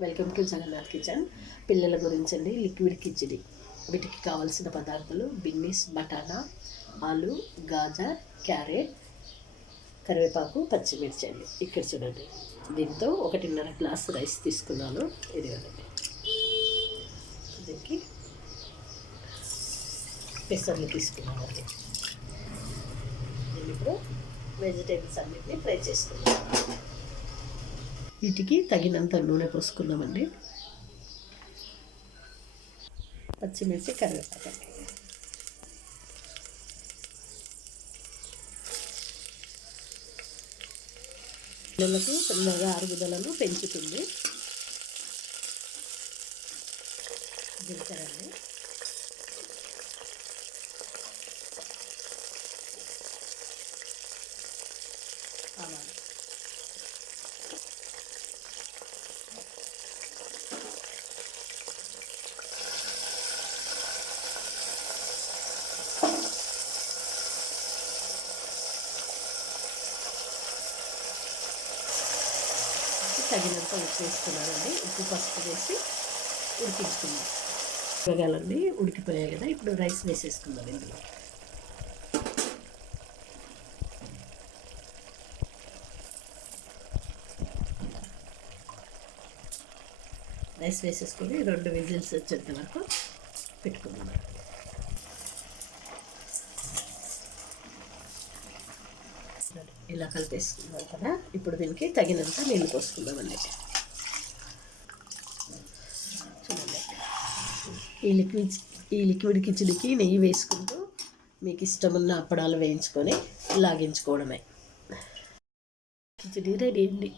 Welcome to Jagannadh kitchen. పిల్లల గురించి అండి లిక్విడ్ కిచిడి. వీటికి కావాల్సిన పదార్థాలు బిన్నీస్ బటానా, ఆలు, గాజర్, క్యారెట్, కరివేపాకు, పచ్చిమిర్చి అండి. ఇక్కడ చూడండి, దీంతో 1.5 గ్లాస్ రైస్ తీసుకున్నాను. ఇది అండి, దీనికి పెసర్లు తీసుకున్నాను అండి. దీన్ని ఇప్పుడు వెజిటేబుల్స్ అన్నిటిని ఫ్రై చేసుకున్నాను. వీటికి తగినంత నూనె పోసుకున్నామండి. పచ్చిమిర్చి, కరివేపాకు. పిల్లలకు తొందరగా అరుగుదలను పెంచుతుంది. జీలకర్ర అండి, ఆవాలు, తగినంత ఉప్పు వేసుకున్నానండి. ఉప్పు పసుపు వేసి ఉడికించుకున్నాం. కూరగాయలన్నీ ఉడికిపోయాయి కదా, ఇప్పుడు రైస్ వేసేసుకుందాం. ఇందులో రైస్ వేసేసుకొని 2 విజిల్స్ వచ్చేంత వరకు పెట్టుకుందాం. ఇలా కలిపేసుకున్నాం కదా, ఇప్పుడు దీనికి తగినంత నీళ్ళు పోసుకుందామండి. చూడండి, ఈ లిక్విడ్ కిచిడికి నెయ్యి వేసుకుంటూ మీకు ఇష్టమున్న అప్పడాలు వేయించుకొని లాగించుకోవడమే. కిచిడి రెడీ అండి.